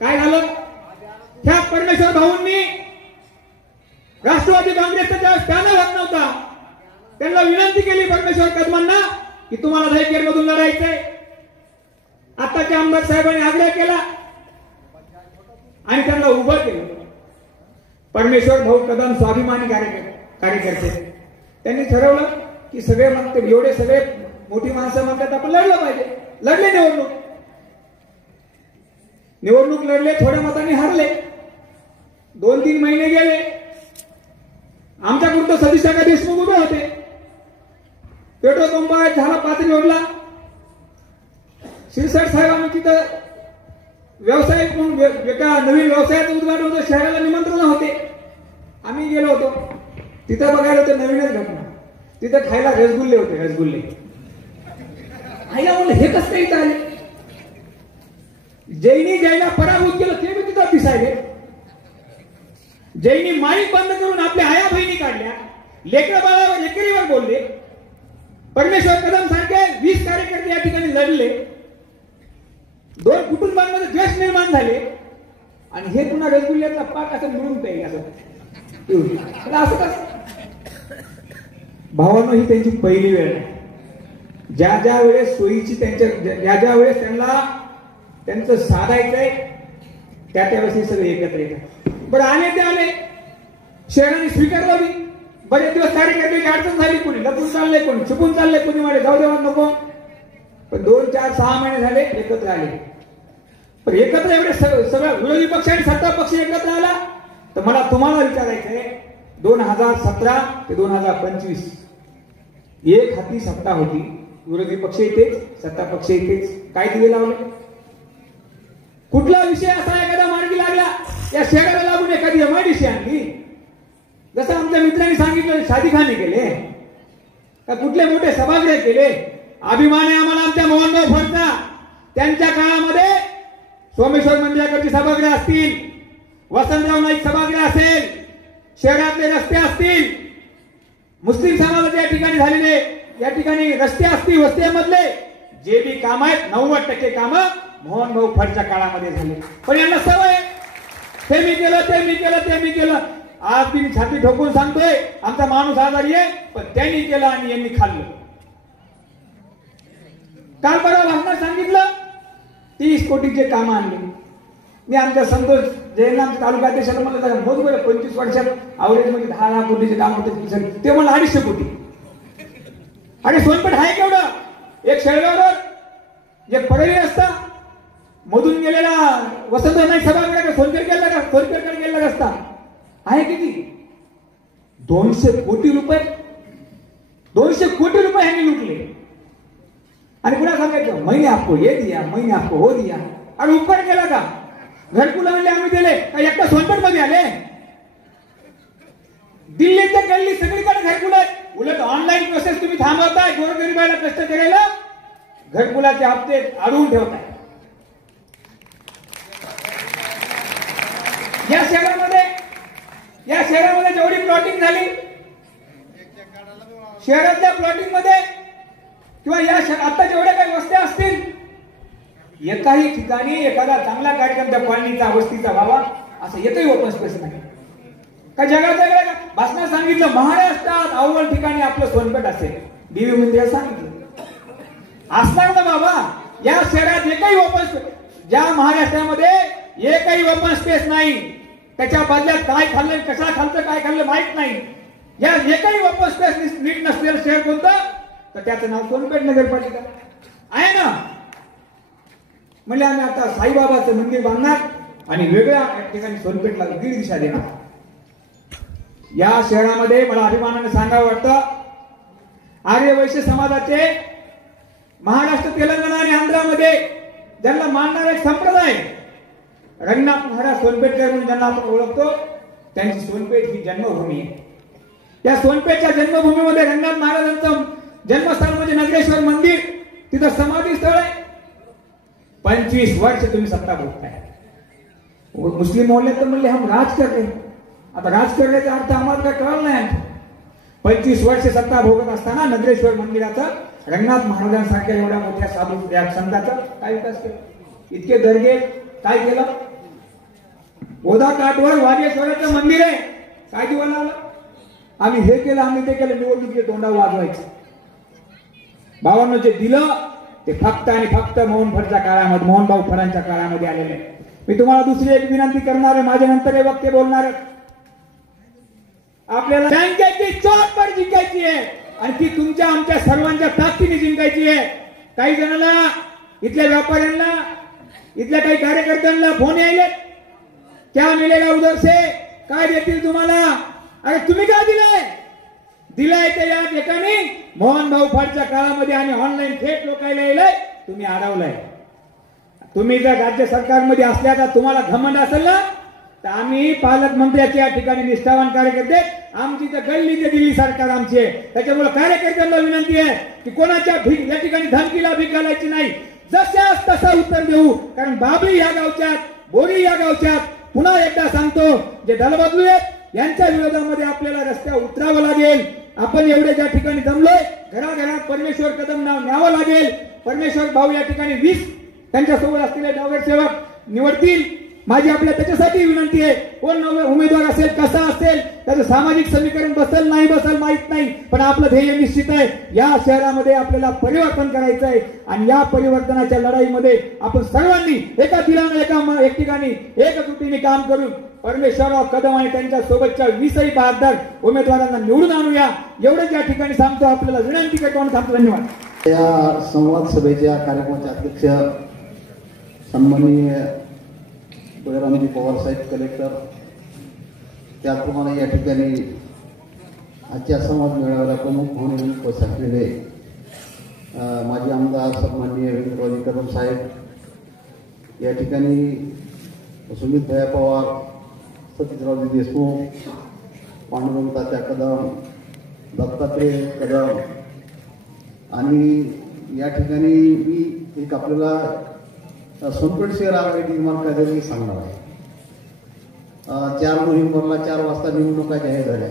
काय झालं? ह्या परमेश्वर भाऊंनी राष्ट्रवादी काँग्रेसचा ज्यावेळेस पॅनल होत नव्हता, त्यांना विनंती केली परमेश्वर कदमांना की तुम्हाला दहीखेड मधून लढायचंय. आताच्या आमदार साहेबांनी आग्रह केला आणि त्यांना उभं केलं. परमेश्वर भाऊ कदम स्वाभिमानी कार्यकर्ते, त्यांनी ठरवलं की सगळे म्हणते, एवढे सगळे मोठी माणसं म्हणतात आपण लढलं पाहिजे. लढले निवडणूक लढले, थोड्या मतांनी हारले. 2-3 महिने गेले, आमच्या कुठं सतीश काका देशमुख उभे होते, पेट्रोल पंपावर झाला 5 रोडला. शिरसाट साहेबांनी तिथं व्यावसायिक म्हणून एका नवीन व्यवसायाचं उद्घाटन होतं, शहराला निमंत्रण होते, आम्ही गेलो होतो. तिथं बघायला होतं नवीनच घटना, तिथं खायला रसगुल्ले होते, रसगुल्ले. आईला म्हणलं हे कसं काही चालेल? जैनी ज्याला पराभूत केलं ते मी तिथं दिसायले. जैनी माईक बंद करून आपल्या आया बहिणी काढल्या, लेकरं बाळावर एकेरीवर बोलले. परमेश्वर कदम सारखे 20 कार्यकर्ते या ठिकाणी लढले. 2 कुटुंबांमध्ये द्वेष निर्माण झाले आणि हे पुन्हा रसगुल्ल्याचा पाक असं मिळून पाहिजे असं कसं? भावांनो, ही त्यांची पहिली वेळ आहे. ज्या वेळेस सोयीची ज्या वेळेस त्यांचं साधायचंय त्यावेळेस हे सगळे एकत्र येतात. बरं, आले ते आले, शहराने स्वीकारलं. बरेच दिवस कार्यकर्त्याची अडचण झाली, कोणी लपून चाललंय, कोणी छुपून चाललंय, कोणी म्हणे जाऊ देवा नको. पण 2, 4, 6 महिने झाले एकत्र आले. पण एकत्र एवढे सगळं विरोधी पक्ष आणि सत्ता पक्ष एकत्र आला तर मला तुम्हाला विचारायचंय 2017 ते 2025 एक हाती सत्ता होती, विरोधी पक्ष तेच, सत्ता पक्ष तेच, काय दिवे लावले? कुठला विषय असा एखादा मार्गी लागला, या शहराला लागून एखादी MIDC आणली, जसं आमच्या मित्रांनी सांगितलं शादीखाने केले का कुठले मोठे सभागृह केले? अभिमान आहे आम्हाला आमच्या मोहनभाऊ फडचा. त्यांच्या काळामध्ये सोमेश्वर मंदिराकडची सभागृह असतील, वसंतराव नाईक सभागृह असेल, शहरातले रस्ते असतील, मुस्लिम समाजाच्या या ठिकाणी झालेले या ठिकाणी रस्ते असतील, वस्त्यामधले जे बी काम आहेत 90% काम मोहनभाऊ फडच्या काळामध्ये झाले. पण यांना सवय हे मी केलं, ते मी केलं, ते मी केलं. आज मी छाती ठोकून सांगतोय आमचा माणूस आजारी आहे, पण त्यांनी केलं आणि यांनी खाल्लं. काल परवा भाषणात सांगितलं 30 कोटीचे काम आणले. मी आमच्या संतोष जैन आमच्या तालुकाध्यक्षाला म्हणलं मोज बरं 25 वर्षात अवरेज मध्ये 10 लाख कोटीचे काम होते. ते म्हणलं 250 कोटी. आणि सोनपेठ आहे केवढं? एक शेळगाववर एक परळी रस्ता मधून गेलेला वसंतराव नाईक सभागृह सोनपेठ गेला का? सोनपेठकडे गेलेला रस्ता आहे किती? 200 कोटी रुपये. 200 कोटी रुपये ह्यांनी लुटले. आणि पुन्हा सांगायचं महिने आपको हे दिया, महिने आपको हो दिया. आणि उपकार केला का? घरकुल आणले आम्ही दिले का? एकटा सोनपेठ मध्ये आले? दिल्लीच्या गल्ली सगळीकडे घरकुल आहेत. उलट ऑनलाईन प्रोसेस तुम्ही थांबवताय, गोरगरिबाला कष्ट करायला घरकुलाचे हप्ते अडवून ठेवताय. या शहरामध्ये जेवढी प्लॉटिंग झाली, शहरातल्या प्लॉटिंग मध्ये किंवा या आता जेवढ्या काही वस्त्या असतील, एकाही ठिकाणी एखादा चांगला कार्यक्रम त्या कॉलनीचा वस्तीचा व्हावा असं एकही ओपन स्पेस नाही. का जगाच्या भाषणात सांगितलं महाराष्ट्रात अव्वल ठिकाणी आपलं सोनपेठ असेल. बीवी मंदिरात सांगितलं असणार ना बाबा. या शहरात एकही ओपन स्पेस, ज्या महाराष्ट्रामध्ये एकही ओपन स्पेस नाही, त्याच्या बदल्यात काय खाल्लं, कशा खाल्लं, काय खाल्लं माहित नाही, या एकही ओपन स्पेस नीट नसलेलं शहर कोणतं? तर त्याचं नाव सोनपेठ नगरपालिका आहे ना. म्हणजे आम्ही आता साईबाबाचं मंदिर बांधणार आणि वेगळ्या ठिकाणी सोनपेठला वेगळी दिशा देणार. या शहरामध्ये मला अभिमानाने सांगावं वाटतं, आर्य वैश्य समाजाचे महाराष्ट्र, तेलंगणा आणि आंध्रामध्ये ज्यांना मानणारा एक संप्रदाय रंगनाथ महाराज सोनपेठकर म्हणून ज्यांना आपण ओळखतो, त्यांची सोनपेठ ही जन्मभूमी आहे. या सोनपेठच्या जन्मभूमीमध्ये रंगनाथ महाराजांचं जन्मस्थान म्हणजे नगरेश्वर मंदिर, तिथं समाधी स्थळ आहे. 25 वर्ष तुम्ही सत्ता भोगताय. मुस्लिम मोहल्ले तर म्हणले हम राज कर रहे. आता राज करण्याचा अर्थ आम्हाला काय कळलं नाही. 25 वर्ष सत्ता भोगत असताना नगरेश्वर मंदिराचा रंगनाथ महाराजांसारख्या एवढ्या मोठ्या साधू संतांचा काय विकास केला? इतके दर्गे काय केलं? ओधा काठवर वाजेश्वराचं मंदिर आहे, काय दिवा लावलं? आम्ही हे केलं, आम्ही ते केलं, निवडणुकीचे तोंडावर वाजवायचं. भावांनो, जे दिलं ते फक्त आणि फक्त मोहनभाऊच्या काळामध्ये, मोहनभाऊ फडांच्या काळामध्ये आलेलं आहे. मी तुम्हाला दुसरी एक विनंती करणार आहे, माझ्या नंतर हे वक्ते बोलणार. आपल्याला बँकेची चौकट जिंकायची आहे आणि ती तुमच्या आमच्या सर्वांच्या ताकदीने जिंकायची आहे. काही जणांना, इथल्या व्यापाऱ्यांना, इथल्या काही कार्यकर्त्यांना फोन यायले, क्या मिलेगा उधर से, काय देतील तुम्हाला? अरे तुम्ही काय दिलाय ते या ठिकाणी मोहनभाऊ फडच्या काळामध्ये आणि ऑनलाईन थेट लोकायला येईल तुम्ही अडवलंय. तुम्ही जर राज्य सरकारमध्ये असल्याचा तुम्हाला घमंड असेल ना, तर आम्ही पालकमंत्र्याचे या ठिकाणी निष्ठावान कार्यकर्ते, आमची तर गल्ली ते दिल्ली सरकार आमची आहे. त्याच्यामुळे कार्यकर्त्यांना विनंती आहे की कोणाच्या या ठिकाणी धमकीला भीक घालायची नाही, जशास तसं उत्तर देऊ. कारण बाबरी या गावच्यात, बोरी या गावच्यात, पुन्हा एकदा सांगतो, जे दल बदलू आहेत यांच्या विरोधामध्ये आपल्याला रस्त्यावर उतरावं लागेल. आपण एवढे ज्या ठिकाणी जमलोय, घराघरात परमेश्वर कदम नाव न्यावं लागेल. परमेश्वर भाऊ या ठिकाणी 20 त्यांच्यासोबत असलेले नगरसेवक निवडतील. माझी आपल्या त्याच्यासाठी विनंती आहे, कोण उमेदवार असेल, कसा असेल, त्याचं सामाजिक समीकरण बसेल नाही बसेल माहित नाही, पण आपलं ध्येय निश्चित आहे. या शहरामध्ये आपल्याला परिवर्तन करायचं आहे आणि या परिवर्तनाच्या लढाईमध्ये आपण सर्वांनी एका दिलानं एक ठिकाणी एकजुटीने काम करून परमेश्वरराव कदम आणि त्यांच्या सोबतच्या 20 बहादर उमेदवारांना निवडून आणूया. एवढंच या ठिकाणी सांगतो, आपल्याला विनंती करतो आणि थांबतो. धन्यवाद. या संवाद सभेच्या कार्यक्रमाचे अध्यक्ष सन्माननीय बळीरामजी पवार साहेब, कलेक्टर त्याप्रमाणे या ठिकाणी आजच्या संवाद मेळाव्याला प्रमुख म्हणून उपस्थित असलेले माजी आमदार सन्माननीय व्यंकटरावजी कदम साहेब, या ठिकाणी सुमित भैया पवार, सतीशरावजी देशमुख, पांडुरंग तात्या कदम, दत्तात्रय कदम आणि या ठिकाणी मी एक आपल्याला सोनपेठ शहर आघाडी निर्माण करण्याची सांगणार आहे. 4 नोव्हेंबरला 4 वाजता निवडणुका जाहीर झाल्या.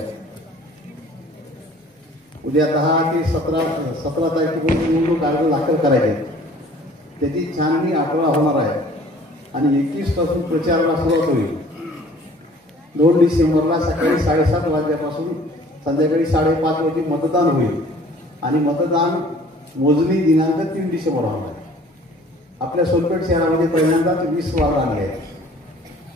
उद्या 10 ते 17 तारखेपर्यंत निवडणूक अर्ज दाखल करायचे. त्याची छाननी 18 होणार आहे आणि 21 पासून प्रचाराला सुरुवात होईल. 2 डिसेंबरला सकाळी 7:30 वाजल्यापासून संध्याकाळी 5:30 वाजे मतदान होईल आणि मतदान मोजणी दिनांक 3 डिसेंबर होणार आहे. आपल्या सोनपेठ शहरामध्ये पहिल्यांदाच 20 वार्ड आले आहेत.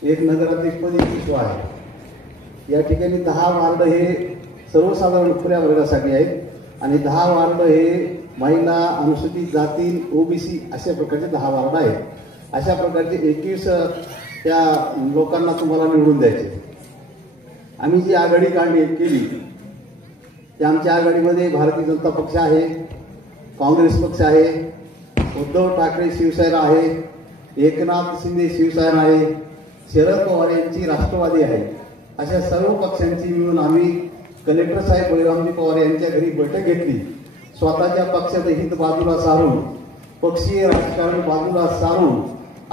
एक नगराध्यक्षपदी 20 आहे. या ठिकाणी 10 वार्ड हे सर्वसाधारण खुल्या वर्गासाठी आहेत आणि 10 वार्ड हे महिला, अनुसूचित जाती, ओबीसी अशा प्रकारचे 10 वार्ड आहेत. अशा प्रकारचे 21 त्या लोकांना तुम्हाला निवडून द्यायचे. आम्ही जी आघाडी केली त्या आमच्या आघाडीमध्ये भारतीय जनता पक्ष आहे, काँग्रेस पक्ष आहे, उद्धव ठाकरे शिवसेना आहे, एकनाथ शिंदे शिवसेना आहे, शरद पवार यांची राष्ट्रवादी आहे. अशा सर्व पक्षांची मिळून आम्ही कलेक्टर साहेब बळीरामजी पवार यांच्या घरी बैठक घेतली. स्वतःच्या पक्षाचं हित बाजूला सारून, पक्षीय राजकारण बाजूला सारून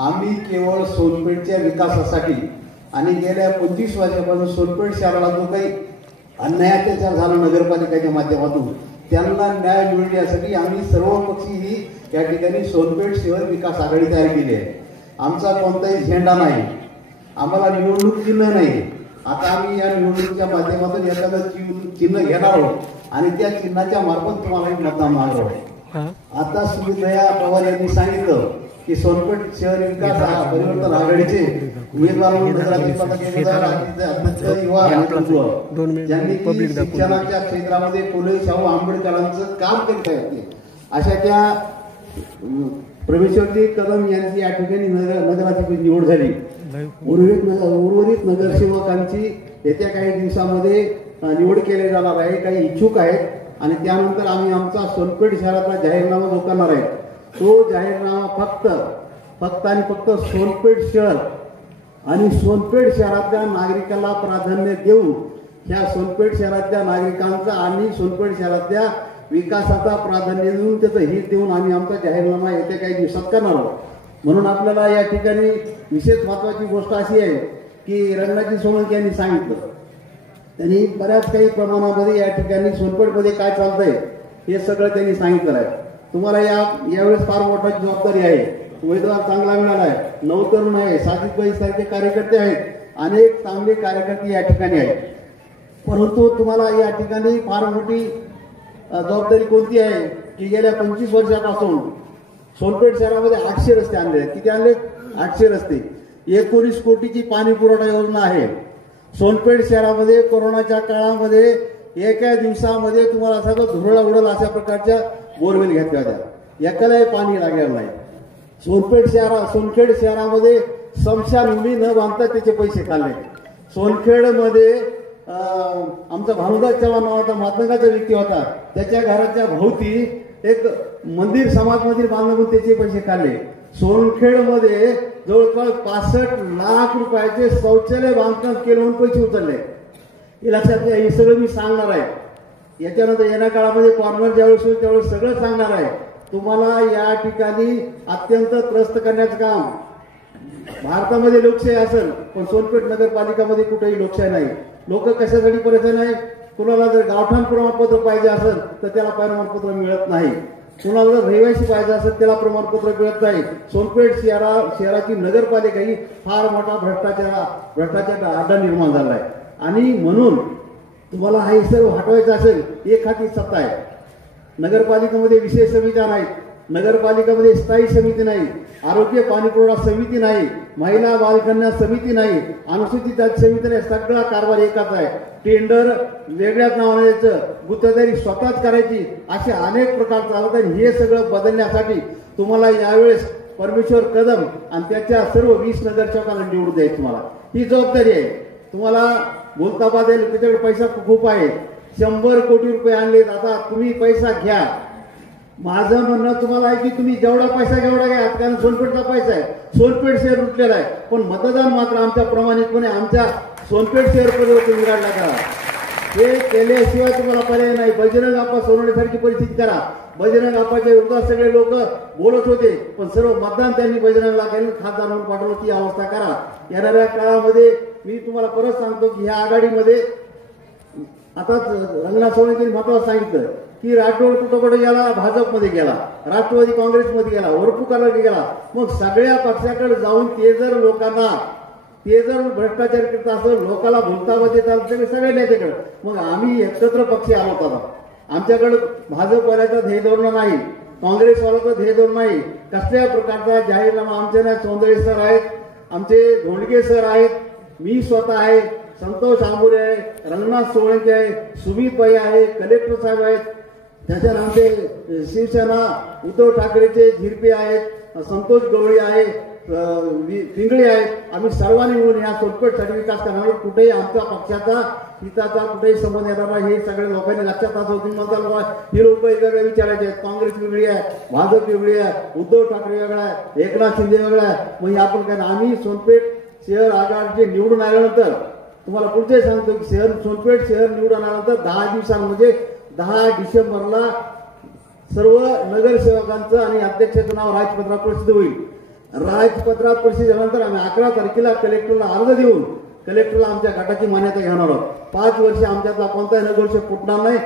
आम्ही केवळ सोनपेठच्या विकासासाठी आणि गेल्या 25 वर्षापासून सोनपेठ शहराला जो काही अन्याय अत्याचार झाला नगरपालिकेच्या माध्यमातून त्यांना न्याय मिळण्यासाठी आम्ही सर्व पक्षी ही या ठिकाणी सोनपेठ शहर विकास आघाडी तयार केली आहे. आमचा कोणताही झेंडा नाही, आम्हाला निवडणूक चिन्ह नाही. आता आम्ही या निवडणुकीच्या माध्यमातून एखादं चिन्ह घेणार आहोत आणि त्या चिन्हाच्या मार्फत तुम्हाला एक मतदान मागणार आहोत. आता सुमितभैया पवार यांनी सांगितलं की सोनपेठ शहर विकास परिवर्तन आघाडीचे उमेदवार म्हणून ज्यांनी शिक्षणाच्या क्षेत्रामध्ये फुले शाहू आंबेडकरांचं काम करीत आहेत अशा त्या प्रवेशवती कदम यांची या ठिकाणी नगराध्यक्ष निवड झाली. उर्वरित नगरसेवकांची येत्या काही दिवसामध्ये निवड केली जाणार आहे. काही इच्छुक आहेत आणि त्यानंतर आम्ही आमचा सोनपेठ शहराचा जाहीरनामा जो करणार आहे तो जाहीरनामा फक्त आणि फक्त सोनपेठ शहर आणि सोनपेठ शहरातल्या नागरिकांना प्राधान्य देऊन ह्या सोनपेठ शहरातल्या नागरिकांचा आणि सोनपेठ शहरातल्या विकासाचा प्राधान्य देऊन त्याचं हित देऊन आम्ही आमचा जाहीरनामा येत्या काही दिवसात करणार आहोत. म्हणून आपल्याला या ठिकाणी विशेष महत्वाची गोष्ट अशी आहे की रंगनाथजी सोळंके यांनी सांगितलं, त्यांनी बऱ्याच काही प्रमाणामध्ये या ठिकाणी सोनपेठमध्ये काय चालतंय हे सगळं त्यांनी सांगितलं आहे. तुम्हाला यावेळेस फार मोठी जबाबदारी आहे. उमेदवार चांगला मिळाला आहे, नवतरुण आहे, साजिदबाई सारखे कार्यकर्ते आहेत, अनेक चांगले कार्यकर्ते या ठिकाणी आहेत. परंतु तुम्हाला या ठिकाणी फार मोठी जबाबदारी कोणती आहे की गेल्या 25 वर्षापासून सोनपेठ शहरामध्ये 800 रस्ते आणले आहेत. किती आणले? 800 रस्ते. 19 कोटीची पाणी पुरवठा योजना आहे. सोनपेठ शहरामध्ये कोरोनाच्या काळामध्ये एका दिवसामध्ये तुम्हाला सगळं धुरळा उडल अशा प्रकारच्या बोरवेल घेतल्या होत्या. एकालाही पाणी लागलेलं नाही. सोनखेड शहरामध्ये स्मशानभूमी न बांधता त्याचे पैसे खाल्ले. सोनखेडमध्ये आमचा भानुदास चव्हाण नावाचा मातंगाचा व्यक्ती होता, त्याच्या घराच्या भोवती एक मंदिर समाज मंदिर बांधून त्याचे पैसे खाल्ले. सोनखेडमध्ये जवळपास 65 लाख रुपयाचे शौचालय बांधकाम केलं म्हणून पैसे उचलले. हे लक्षात घ्या. हे सगळं मी सांगणार आहे. याच्यानंतर येण्या काळामध्ये कॉर्नर ज्यावेळेस होईल त्यावेळेस सगळं सांगणार आहे. तुम्हाला या ठिकाणी अत्यंत त्रस्त करण्याचं काम. भारतामध्ये लोकशाही असेल पण सोनपेठ नगरपालिकामध्ये कुठेही लोकशाही नाही. लोक कशासाठी परेशान आहे? कुणाला जर गावठाण प्रमाणपत्र पाहिजे असेल तर त्याला प्रमाणपत्र मिळत नाही. कुणाला जर रहिवासी पाहिजे असेल त्याला प्रमाणपत्र मिळत नाही. सोनपेठ शहराची नगरपालिका ही फार मोठा भ्रष्टाचार अड्डा निर्माण झाला आहे. आणि म्हणून तुम्हाला हे सर्व हटवायचं असेल एक हाती सत्ता आहे. नगरपालिकेमध्ये विशेष समित्या नाहीत, नगरपालिकेमध्ये स्थायी समिती नाही, आरोग्य पाणी पुरवठा समिती नाही, महिला बालकन्या समिती नाही, अनुसूचित जाती समिती नाही. सगळा कारभार एकाच आहे. टेंडर वेगळ्याच नावाने द्यायचं, गुत्तेदारी स्वतःच करायची, असे अनेक प्रकार चालत आहेत. हे सगळं बदलण्यासाठी तुम्हाला यावेळेस परमेश्वर कदम आणि त्याच्या सर्व 20 नगरसेवकांना निवडून द्यायची तुम्हाला ही जबाबदारी आहे. तुम्हाला बोलताबाद आहे, त्याच्याकडे पैसा खूप आहे, 100 कोटी रुपये आणलेत. आता तुम्ही पैसा घ्या. माझं म्हणणं तुम्हाला आहे की तुम्ही जेवढा पैसा जेवढा घ्या, कारण सोनपेठचा पैसा आहे, सोनपेठ शहर लुटलेला आहे, पण मतदान मात्र आमच्या प्रमाणितपणे आमच्या सोनपेठ शहर परिवर्तन विराटला करा. हे केल्याशिवाय तुम्हाला पर्याय नाही. बजरंग आप्पा सोनवणेसारखी परिस्थिती करा. बजरंग आप्पाच्या विरोधात सगळे लोक बोलत होते, पण सर्व मतदान त्यांनी बजरंगला केलं, खासदार म्हणून पाठवलं. ती अवस्था करा. येणाऱ्या काळामध्ये मी तुम्हाला परत सांगतो की ह्या आघाडीमध्ये आता रंगनाथ सोनवणेंनी महत्वाचं सांगितलं की राठोड कुठं गेला, भाजपमध्ये गेला, राष्ट्रवादी काँग्रेसमध्ये गेला, वरपुकारला गेला. मग सगळ्या पक्षाकडे जाऊन ते जर भ्रष्टाचार करत असेल, लोकांना भुलताबा देत असेल सगळ्या नेत्याकडे, मग आम्ही एकत्र पक्ष आलो होता. आमच्याकडे भाजपवाल्याचा ध्येय धोरण नाही, काँग्रेसवाल्याचं ध्येय धोरण नाही. कसल्या प्रकारचा जाहीरनामा आमचे ना सौंदर्य सर आहेत, आमचे धोंडगे सर आहेत, मी स्वतः आहे, संतोष आंबुरे आहे, रंगनाथ सोळंके आहे, सुमित भाई आहे, कलेक्टर साहेब आहेत, त्याच्यात आमचे शिवसेना उद्धव ठाकरेचे झिरपे आहेत, संतोष गवळी आहे, पिंगळे आहेत. आम्ही सर्वांनी मिळून या सोनपेठसाठी विकास करणार. कुठेही आमच्या पक्षाचा हिताचा कुठेही संबंध येणार नाही, हे सगळ्या लोकांनी लक्षात असं होती. हे लोक वेगवेगळे विचारायचे आहेत. काँग्रेस वेगळी आहे, भाजप वेगळी आहे, उद्धव ठाकरे वेगळा आहे, एकनाथ शिंदे वेगळा आहे. मग आपण काय, आम्ही सोनपेठ शहर आघाडीचे निवडून आल्यानंतर तुम्हाला पुढचे सांगतो की सोनपेठ शहर निवडून आल्यानंतर 10 दिवसांमध्ये 10 डिसेंबरला सर्व नगरसेवकांचं आणि अध्यक्षाचं नाव राजपत्रात प्रसिद्ध होईल. राजपत्रात प्रसिद्ध झाल्यानंतर आम्ही 11 तारखेला कलेक्टरला अर्ज देऊन कलेक्टरला आमच्या गटाची मान्यता घेणार आहोत. 5 वर्ष आमच्यातला कोणताही नगरसेवक फुटणार नाही.